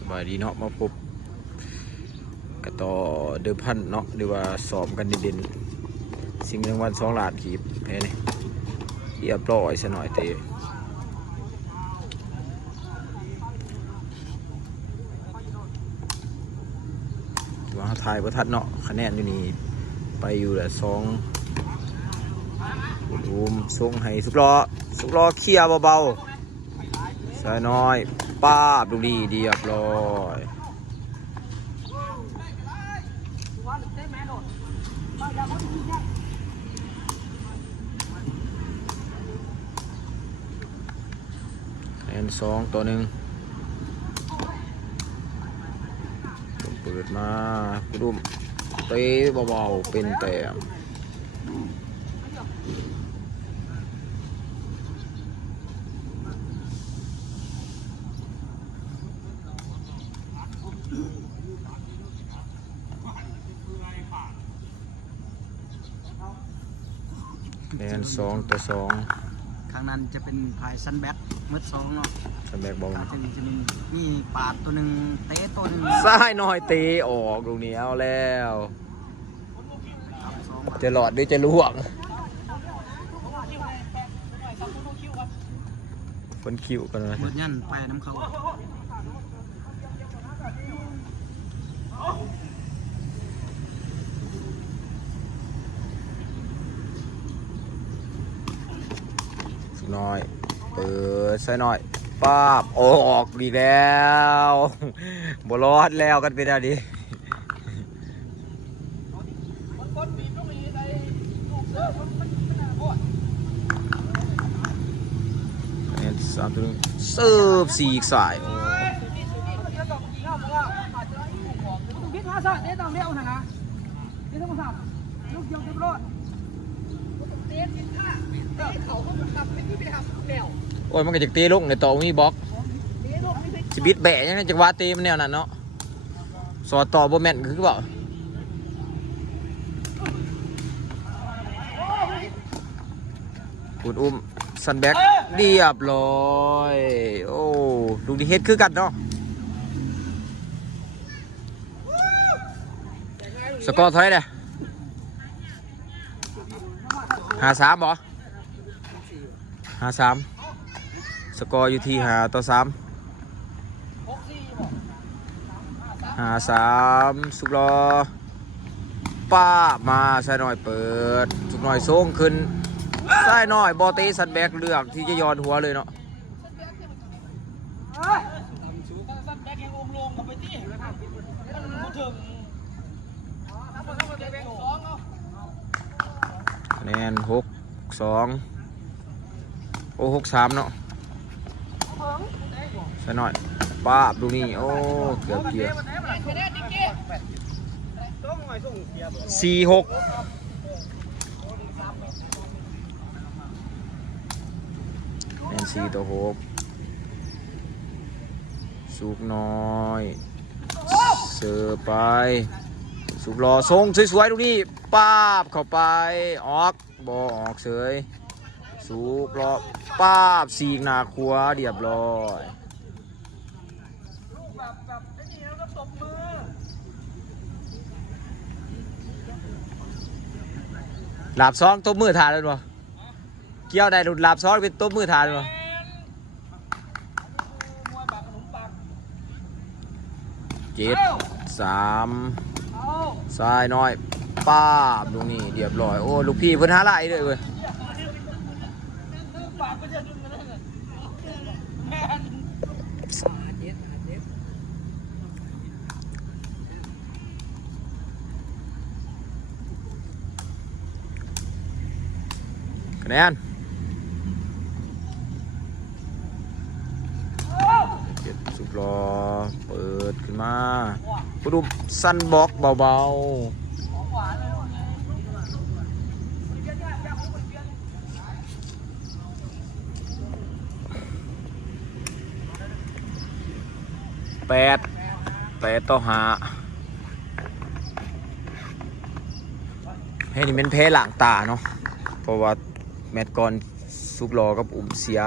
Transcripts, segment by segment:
สบายดีเนาะมาพบกันต่อเดิมพันเนาะหรือว่าสอบกันเด่นๆสิ่งรางวัล2 ล้านกีบแพ้นี่เรียบร้อยซะหน่อยเตะว่าทายประทัดเนาะคะแนนอยู่นี่ไปอยู่ละ2รูมส่งให้สุกล้อเคลียร์เบาๆใส่น้อยป้าบดูดีเรียบร้อย2 ต่อ 1เปิดมากุดุมเตะเบาๆเป็นแต้ม2 ต่อ 2ข้างนั้นจะเป็นพายซันแบ็กมืด2เนาะซันแบ็กบอลจะมีปาดตัวหนึ่งเตะตัวหนึ่งซ้ายน้อยเตะออกตรงนี้เอาแล้วจะหลอดหรือจะล่วงคนคิวกันเลยหมดยันไปน้ำเขาน้อยเปิดใส่น้อยป้าบออกดีแล้วบรอดแล้วกันไปได้ดิ3 ตัว 1เสิร์ฟ4 อีกสายโอ้ยมันก็จะตีลูกในต่อมีบล็อกชีวิตแบะยังไงจะว่าตีมันแนวนั้นเนาะสอดต่อโบแมนคือเปล่าอุดซันแบ็กเรียบร้อยโอ้ลูกดีเฮ็ดคือกันเนาะสกอร์เท่าไหร่เนี่ย5-3บ่5-3สกอร์อยู่ที่5 ต่อ 3 5-3สุกรอป้ามาใส่หน่อยเปิดสุกหน่อยโซ่งขึ้นใส่หน่อยบอเตสันแบกเลือกที่จะย้อนหัวเลยเนาะคะแนน6-2โอ้6-3เนาะใช่หน่อยป้าบดูนี่โอ้เกือบเกียร์4-6แมน4 ต่อ 6สุกน้อยเสิร์ฟไปสุกรอทรงสวยๆดูนี่ป้าบเข้าไปออกบอออกเฉยสุกรอป้าบสีหน้าครัวเรียบร้อยหลับซ้อนตบมือทานเลยบ่เกี่ยวได้หลุดหลับซ้อนเป็นตบมือทานเลยบ่7-3ซ้ายน้อยป้าบตรงนี้เรียบร้อยโอ้ลูกพี่เพิ่นหาไหลเลยเว้ยคะแนนสุกรอเปิดขึ้นมาปุดุมสั้นบล็อกเบาๆ8 ต่อ 5ให้นี่เป็นแพ้หลังตาเนาะเพราะว่าแมตช์ก่อนสุกรอกับเสีย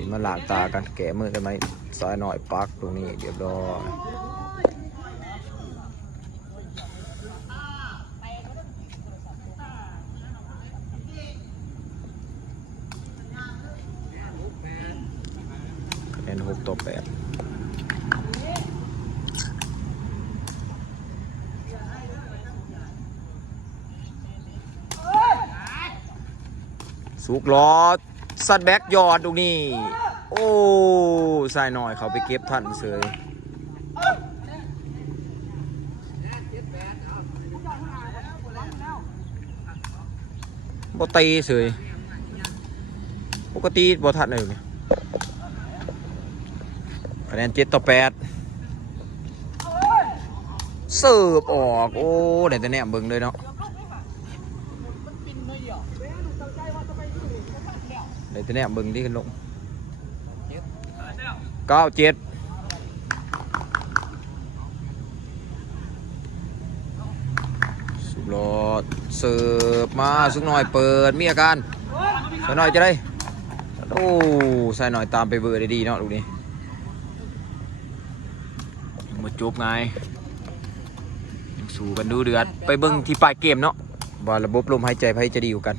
นี่มาหลากตากันแกะมือกันไหมซ้ายหน่อยปักตรงนี้เรียบร้อยคะแนน6-8สุกล้อซัดแบ็กยอดตรงนี้โอ้ใส่หน่อยเขาไปเก็บทันเสยบ่ตีเสยปกติบ่ทันเลยเนี่ยคะแนน7-8เสิร์ฟออกโอ้เดี๋ยวจะแนมเบิ่งเลยเนาะเดี๋ยวจะแนมเบิ่งที่ขึ้นลง9-7สุกรอดเสิร์ฟมาสุกหน่อยเปิดมีอาการใส่หน่อยจะได้โอ้ใส่หน่อยตามไปเบอร์ได้ดีเนาะลูกนี้มาจบไงยังสู้กันดูเดือดไปเบิ่งที่ปลายเกมเนาะว่าระบบลมหายใจไพ่จะดีกว่ากัน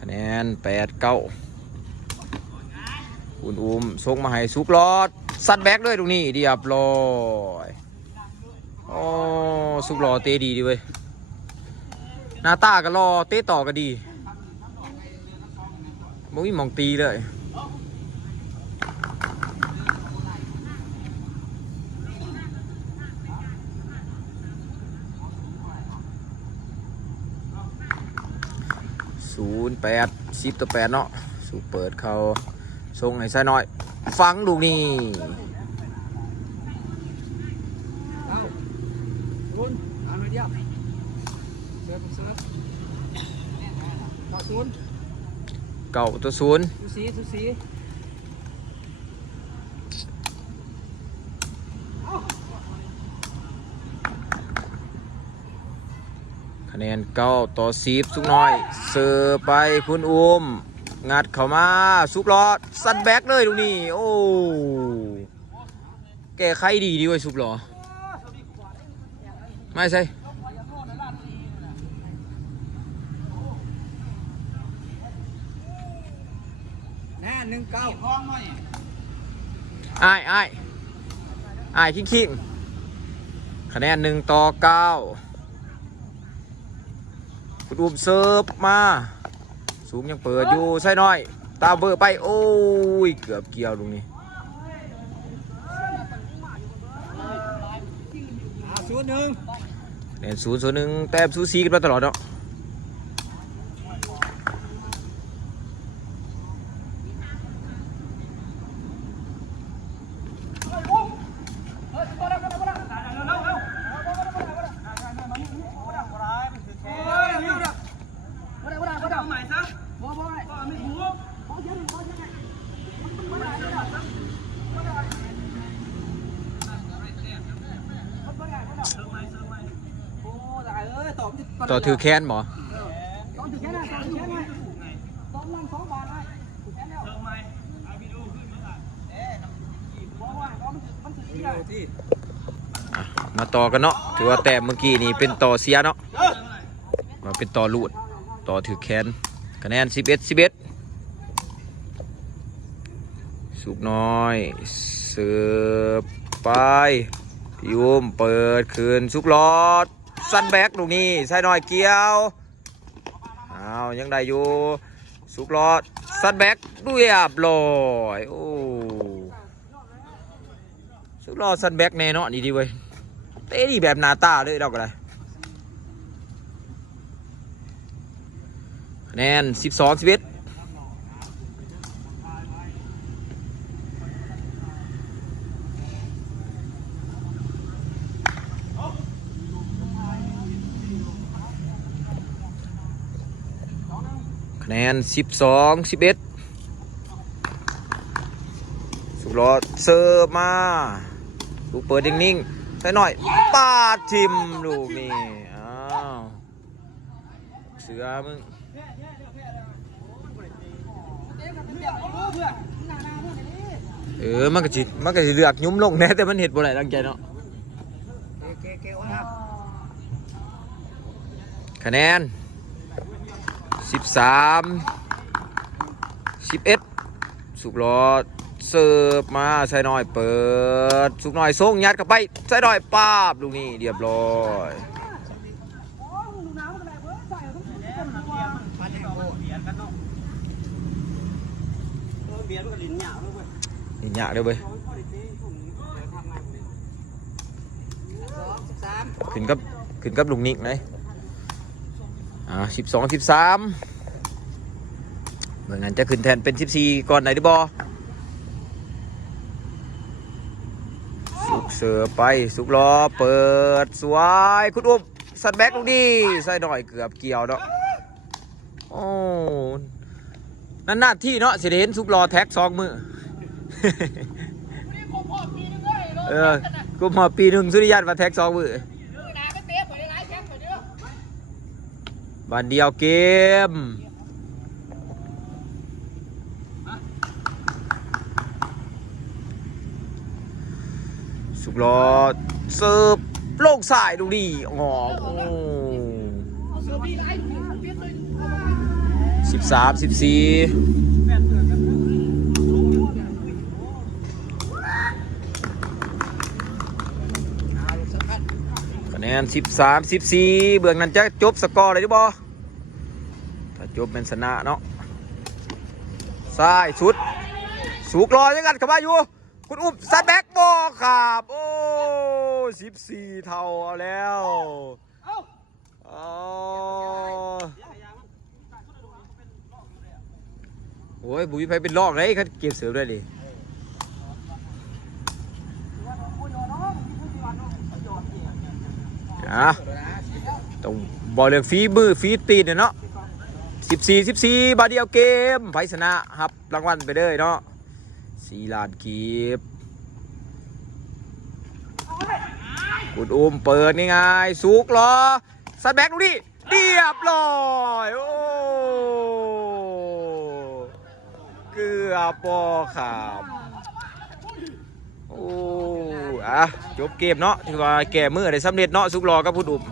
คะแนน8-9อุ่นอุ้มส่งมาให้สุกรอดซัดแบ็กด้วยตรงนี้เรียบร้อยโอ้สุกรอเตะดีเว้ยหน้าตาก็รอเตะต่อก็ดีมึงมองตีเลย10-8เนาะสูเปิดเขาส่งให้ใส่หน่อยฟังลูกนี่9-0คะแนน9-10สุกน้อยเสิร์ฟไปคุณอุ้มงัดเข้ามาสุกรอดซัดแบ็กเลยดูนี่โอ้แกใครดีเว้ยสุกรอไม่ใช่แน่19พ้องหน่อยอ้ายคิงคะแนน1-9คุณอุ้มเสิร์ฟมาสูงยังเปิดอยู่ใส่น้อยตาเบอร์ไปโอ้ยเกือบเกี่ยวตรงนี้0-1เล่น0-1แต้มสูสีกันมาตลอดเนาะต่อถือแค้นหมอมาต่อกันเนาะถือว่าแต้มเมื่อกี้นี่เป็นต่อเสียเนาะมาเป็นต่อลูดต่อถือแค้นคะแนน11สุกน้อยเสิร์ฟไปยุมเปิดคืนสุกรอดซันแบ็กตรงนี้ใส่หน่อยเกี่ยวยังได้อยู่สุกรอดซันแบ็กด้วยอับลอยโอ้สุกรอดซันแบ็กแน่เนาะดีเว้ยเต้ดีแบบนาตาเลยเราก็ได้คะแนน12-11คะแนน12-11สุกรอดเสิร์ฟมาลูกเปิดนิ่งๆใส่หน่อยปาดทิมลูกนี่เสือมึง มันก็สิเลือกยุ้มลงแน่แต่มันเห็ดบ่ได้ตั้งใจเนาะคะแนน13 11สุกรอเสิร์ฟมาใส่หน่อยเปิดสุกหน่อยส่งยัดเข้าไปใส่หน่อยป้าบลูกนี้เรียบร้อยนี่ยากเลยเว้ยขึ้นกับลุงนิกเลย12 13เหมือนกันจะขึ้นแทนเป็น14ก่อนไหนดิบอสุกเสือไปสุกรอเปิดสวยคุณอุ้มสันแบ็กลูกนี้ใส่หน่อยเกือบเกี่ยวเนาะโอ้นั่นหน้าที่เนาะเสียเห็นสุกรอแท็ก2 มือกูมาปีหนึ่งสุริยันมาแท็ก2 มือบันเดียวเกมสุกรอเสิร์ฟโลกสายดูดิงอ13 14คะแนน13 14เบื้องนั้นจะจบสกอร์เลยดิบอถ้าจบเป็นชนะเนาะซ้ายชุดสุกรอยังกันเข้ามาอยู่คุณอุ้มซัดแบ็กบอลครับโอ้14 เท่าเอาแล้วโอ้ยบุญไปเป็นลอกเลยเขาเก็บเสือด้วยดิต้องบอกเรื่องฝีมือฝีตีนเนาะ14 บาทเดียวเกมไพชนะครับรางวัลไปเลยเนาะ4 ล้านกีบคุณอุ้มเปิดง่ายๆสุกรอซัดแบ็กดูดิเรียบร้อยโอ้เกือบปอครับโอ้จบเกมเนาะถือว่าแก่มือได้สำเร็จเนาะสุกรอกับคุณอุ้ม